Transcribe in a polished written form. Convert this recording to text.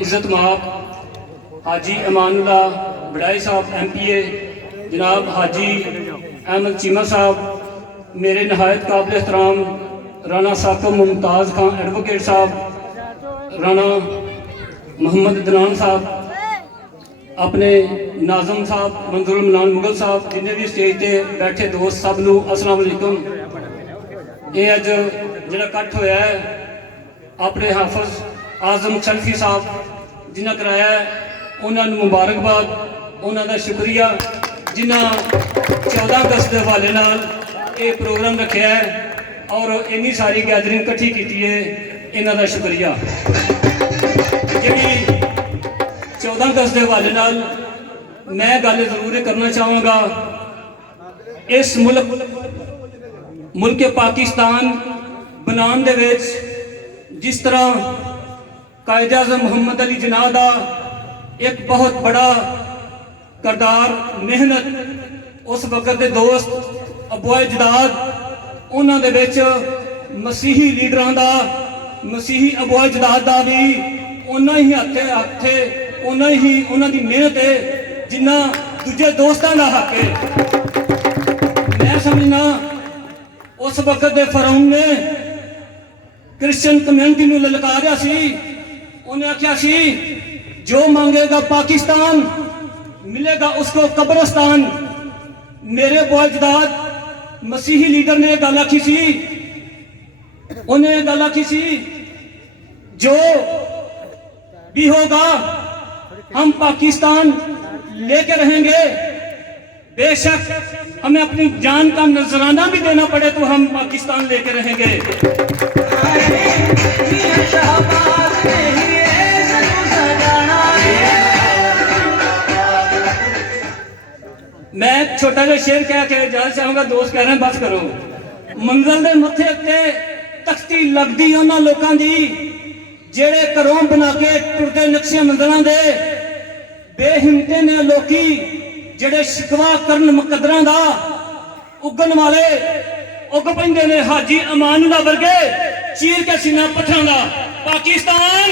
इज्जत माब हाजी अमानुल्ला बड़ाई साहब MPA, जनाब हाजी अहमद चीमा साहब, मेरे नहायत काबिल एहतराम राना साकब मुमताज़ खान एडवोकेट साहब, राना मोहम्मद अदनान साहब, अपने नाजम साहब, मंजूर मनान मुगल साहब, जिन्हें भी स्टेज पर बैठे दोस्त सब नूं अस्सलाम वालेकुम। ये अज जिहड़ा इकट्ठ होया है अपने हाफिज आजम शल्फी साहब जिन्हें कराया है, उन्होंने मुबारकबाद, उन्होंने शुक्रिया जिन्हें 14 अगस्त के हवाले नाल ये प्रोग्राम रखा है और इन्नी सारी गैदरिंग इकट्ठी की है, इन्हों का शुक्रिया। जी 14 अगस्त के हवाले नाल मैं गल जरूर करना चाहूँगा, इस मुल्क पाकिस्तान बनाने दे विच जिस तरह कायदे आज़म मुहम्मद अली जिन्ना का एक बहुत बड़ा करदार मेहनत उस वक्त के दोस्त अबुआ जदाद उन्होंने दे विच मसीही लीडरां दा मसीही अबुआ जदाद का भी उन्ना ही हथ है, उन्ना ही उन्हों की मेहनत है जिन्ना दूजे दोस्तों का हक है। मैं समझना उस वक्त के फराउन ने क्रिश्चियन कम्यूनिटी में ललकारिया सी, उन्हें आख्या सी जो मांगेगा पाकिस्तान मिलेगा उसको कब्रिस्तान। मेरे बौजदाद मसीही लीडर ने गल आखी सी, उन्हें गल आखी सी जो भी होगा हम पाकिस्तान लेके रहेंगे, बेशक हमें अपनी जान का नजराना भी देना पड़े तो हम पाकिस्तान लेके रहेंगे। मैं छोटा जा शेर कह के जाना चाहूँगा, दोस्त कह रहे हैं बस करो। मंजिल के मत्थे उत्ते तख्ती लगदी उन्हां लोकां दी जेड़े घरों बना के टुरदे नक्शे मंदिरां दे, बेहिम्मते ने लोकी जेड़े शिकवा करन मुकद्दरां दा, उगन वाले उग पैंदे ने हाजी अमानुल्ला वर्गे चीर के सीना पत्थरां दा। पाकिस्तान